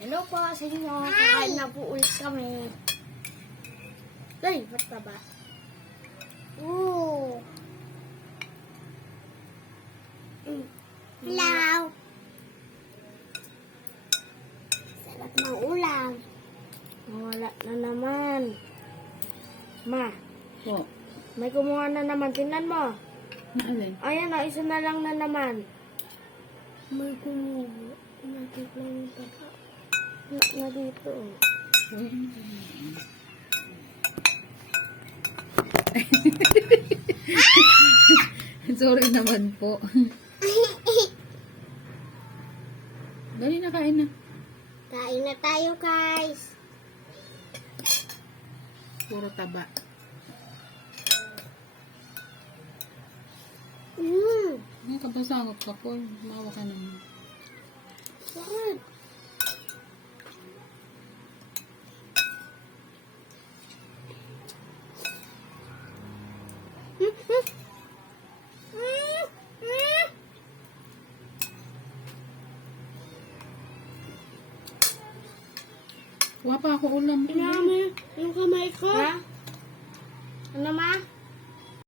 Hello po sa inyo. Kakain na po ulit kami. Ay, ba't ka ba? Ooh. Hello. Sarap ng ulam. Wala na naman. Ma, Po. may kumuha na naman. Tingnan mo. Naalin? Ayan o, isa na lang na naman. May kumuha. Nakita lang ito. Na dito. Sorry naman po. Dali na, kain na. Kain na tayo, guys. Puro taba. Ang kapasangot ka po. Mawa ka naman. Sarap. Kuha pa ako ulam. Inami yung kamay ko. Ha? Ano ma?